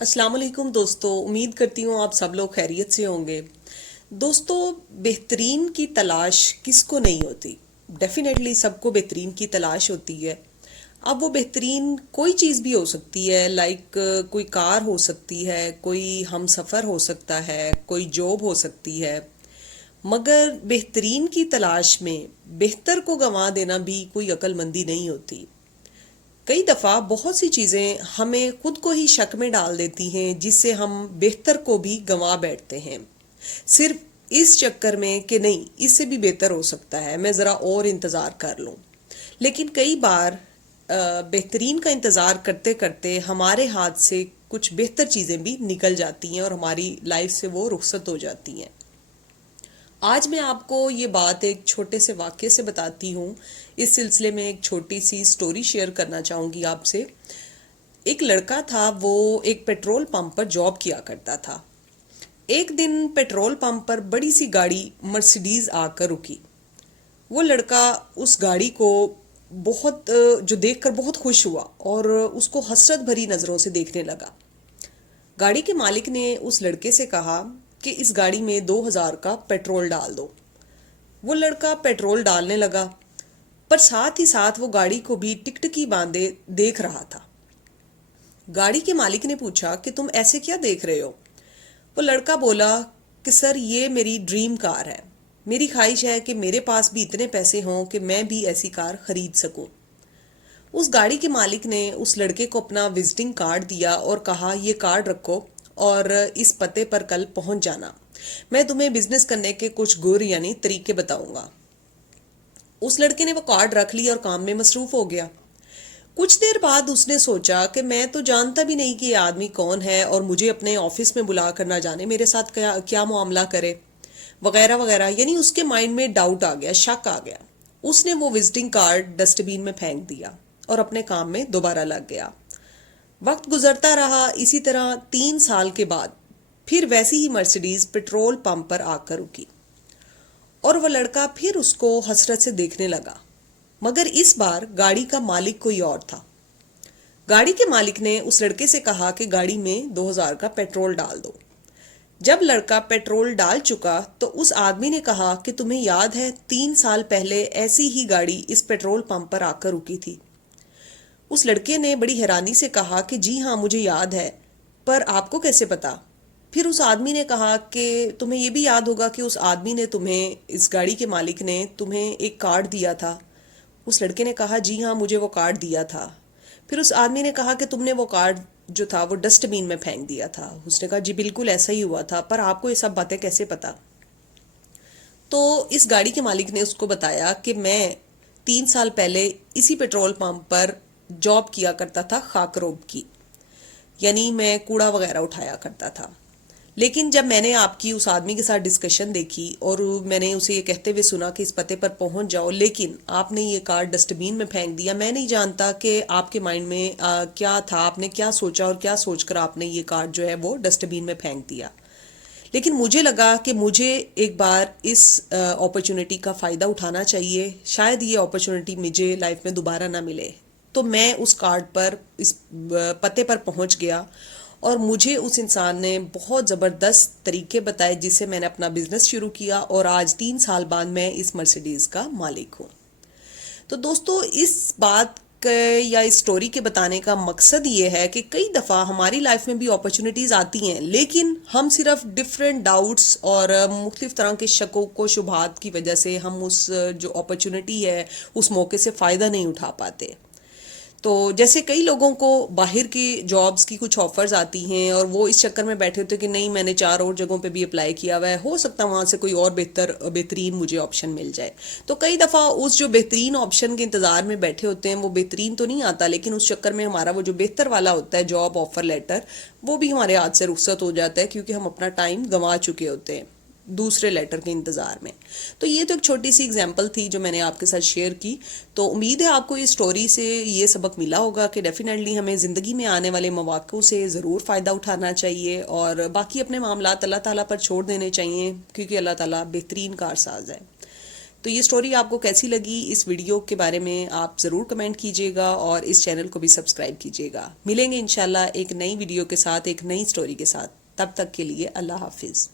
السلام علیکم دوستو، امید کرتی ہوں آپ سب لوگ خیریت سے ہوں گے۔ دوستو، بہترین کی تلاش کس کو نہیں ہوتی؟ ڈیفینیٹلی سب کو بہترین کی تلاش ہوتی ہے۔ اب وہ بہترین کوئی چیز بھی ہو سکتی ہے، لائک کوئی کار ہو سکتی ہے، کوئی ہم سفر ہو سکتا ہے، کوئی جاب ہو سکتی ہے، مگر بہترین کی تلاش میں بہتر کو گنوا دینا بھی کوئی عقل مندی نہیں ہوتی۔ کئی دفعہ بہت سی چیزیں ہمیں خود کو ہی شک میں ڈال دیتی ہیں، جس سے ہم بہتر کو بھی گنوا بیٹھتے ہیں، صرف اس چکر میں کہ نہیں اس سے بھی بہتر ہو سکتا ہے، میں ذرا اور انتظار کر لوں۔ لیکن کئی بار بہترین کا انتظار کرتے کرتے ہمارے ہاتھ سے کچھ بہتر چیزیں بھی نکل جاتی ہیں اور ہماری لائف سے وہ رخصت ہو جاتی ہیں۔ آج میں آپ کو یہ بات ایک چھوٹے سے واقعے سے بتاتی ہوں۔ اس سلسلے میں ایک چھوٹی سی سٹوری شیئر کرنا چاہوں گی آپ سے۔ ایک لڑکا تھا، وہ ایک پیٹرول پمپ پر جاب کیا کرتا تھا۔ ایک دن پیٹرول پمپ پر بڑی سی گاڑی مرسیڈیز آ کر رکی۔ وہ لڑکا اس گاڑی کو جو دیکھ کر بہت خوش ہوا اور اس کو حسرت بھری نظروں سے دیکھنے لگا۔ گاڑی کے مالک نے اس لڑکے سے کہا کہ اس گاڑی میں 2000 کا پیٹرول ڈال دو۔ وہ لڑکا پیٹرول ڈالنے لگا، پر ساتھ ہی ساتھ وہ گاڑی کو بھی ٹکٹکی باندھے دیکھ رہا تھا۔ گاڑی کے مالک نے پوچھا کہ تم ایسے کیا دیکھ رہے ہو؟ وہ لڑکا بولا کہ سر، یہ میری ڈریم کار ہے، میری خواہش ہے کہ میرے پاس بھی اتنے پیسے ہوں کہ میں بھی ایسی کار خرید سکوں۔ اس گاڑی کے مالک نے اس لڑکے کو اپنا وزٹنگ کارڈ دیا اور کہا یہ کارڈ رکھو اور اس پتے پر کل پہنچ جانا، میں تمہیں بزنس کرنے کے کچھ گر یعنی طریقے بتاؤں گا۔ اس لڑکے نے وہ کارڈ رکھ لی اور کام میں مصروف ہو گیا۔ کچھ دیر بعد اس نے سوچا کہ میں تو جانتا بھی نہیں کہ یہ آدمی کون ہے اور مجھے اپنے آفس میں بلا کر نہ جانے میرے ساتھ کیا معاملہ کرے، وغیرہ وغیرہ، یعنی اس کے مائنڈ میں ڈاؤٹ آ گیا، شک آ گیا۔ اس نے وہ وزٹنگ کارڈ ڈسٹ بین میں پھینک دیا اور اپنے کام میں دوبارہ لگ گیا۔ وقت گزرتا رہا، اسی طرح 3 سال کے بعد پھر ویسی ہی مرسیڈیز پیٹرول پمپ پر آ کر رکی اور وہ لڑکا پھر اس کو حسرت سے دیکھنے لگا، مگر اس بار گاڑی کا مالک کوئی اور تھا۔ گاڑی کے مالک نے اس لڑکے سے کہا کہ گاڑی میں 2000 کا پیٹرول ڈال دو۔ جب لڑکا پیٹرول ڈال چکا تو اس آدمی نے کہا کہ تمہیں یاد ہے 3 سال پہلے ایسی ہی گاڑی اس پیٹرول پمپ پر آ کر رکی تھی؟ اس لڑکے نے بڑی حیرانی سے کہا کہ جی ہاں مجھے یاد ہے، پر آپ کو کیسے پتا؟ پھر اس آدمی نے کہا کہ تمہیں یہ بھی یاد ہوگا کہ اس آدمی نے تمہیں، اس گاڑی کے مالک نے تمہیں ایک کارڈ دیا تھا۔ اس لڑکے نے کہا جی ہاں مجھے وہ کارڈ دیا تھا۔ پھر اس آدمی نے کہا کہ تم نے وہ کارڈ جو تھا وہ ڈسٹ بین میں پھینک دیا تھا۔ اس نے کہا جی بالکل ایسا ہی ہوا تھا، پر آپ کو یہ سب باتیں کیسے پتا؟ تو اس گاڑی کے مالک نے اس کو بتایا کہ میں 3 سال پہلے اسی پیٹرول پمپ پر جاب کیا کرتا تھا، خاکروب کی، یعنی میں کوڑا وغیرہ اٹھایا کرتا تھا۔ لیکن جب میں نے آپ کی اس آدمی کے ساتھ ڈسکشن دیکھی اور میں نے اسے یہ کہتے ہوئے سنا کہ اس پتے پر پہنچ جاؤ، لیکن آپ نے یہ کارڈ ڈسٹ بین میں پھینک دیا، میں نہیں جانتا کہ آپ کے مائنڈ میں کیا تھا، آپ نے کیا سوچا اور کیا سوچ کر آپ نے یہ کارڈ جو ہے وہ ڈسٹ بین میں پھینک دیا۔ لیکن مجھے لگا کہ مجھے ایک بار اس اپرچونٹی کا فائدہ اٹھانا چاہیے، شاید یہ اپرچونٹی مجھے لائف میں دوبارہ نہ ملے۔ تو میں اس کارڈ پر، اس پتے پر پہنچ گیا اور مجھے اس انسان نے بہت زبردست طریقے بتائے جس سے میں نے اپنا بزنس شروع کیا اور آج 3 سال بعد میں اس مرسیڈیز کا مالک ہوں۔ تو دوستو، اس بات یا اس سٹوری کے بتانے کا مقصد یہ ہے کہ کئی دفعہ ہماری لائف میں بھی اپرچونٹیز آتی ہیں، لیکن ہم صرف ڈفرینٹ ڈاؤٹس اور مختلف طرح کے شکوک و شبہات کی وجہ سے ہم اس جو اپرچونٹی ہے اس موقع سے فائدہ نہیں اٹھا پاتے۔ تو جیسے کئی لوگوں کو باہر کی جابز کی کچھ آفرز آتی ہیں اور وہ اس چکر میں بیٹھے ہوتے ہیں کہ نہیں میں نے 4 اور جگہوں پہ بھی اپلائی کیا ہوا ہے، ہو سکتا ہے وہاں سے کوئی اور بہترین مجھے آپشن مل جائے۔ تو کئی دفعہ اس جو بہترین آپشن کے انتظار میں بیٹھے ہوتے ہیں وہ بہترین تو نہیں آتا، لیکن اس چکر میں ہمارا وہ جو بہتر والا ہوتا ہے جاب آفر لیٹر، وہ بھی ہمارے ہاتھ سے رخصت ہو جاتا ہے کیونکہ ہم اپنا ٹائم گنوا چکے ہوتے ہیں دوسرے لیٹر کے انتظار میں۔ تو یہ تو ایک چھوٹی سی اگزامپل تھی جو میں نے آپ کے ساتھ شیئر کی۔ تو امید ہے آپ کو اس سٹوری سے یہ سبق ملا ہوگا کہ ڈیفینیٹلی ہمیں زندگی میں آنے والے مواقع سے ضرور فائدہ اٹھانا چاہیے اور باقی اپنے معاملات اللہ تعالیٰ پر چھوڑ دینے چاہیے، کیونکہ اللہ تعالیٰ بہترین کارساز ہے۔ تو یہ سٹوری آپ کو کیسی لگی، اس ویڈیو کے بارے میں آپ ضرور کمنٹ کیجیے گا اور اس چینل کو بھی سبسکرائب کیجیے گا. ملیں گے انشاءاللہ ایک نئی ویڈیو کے ساتھ، ایک نئی سٹوری کے ساتھ. تب تک کے لیے اللہ حافظ.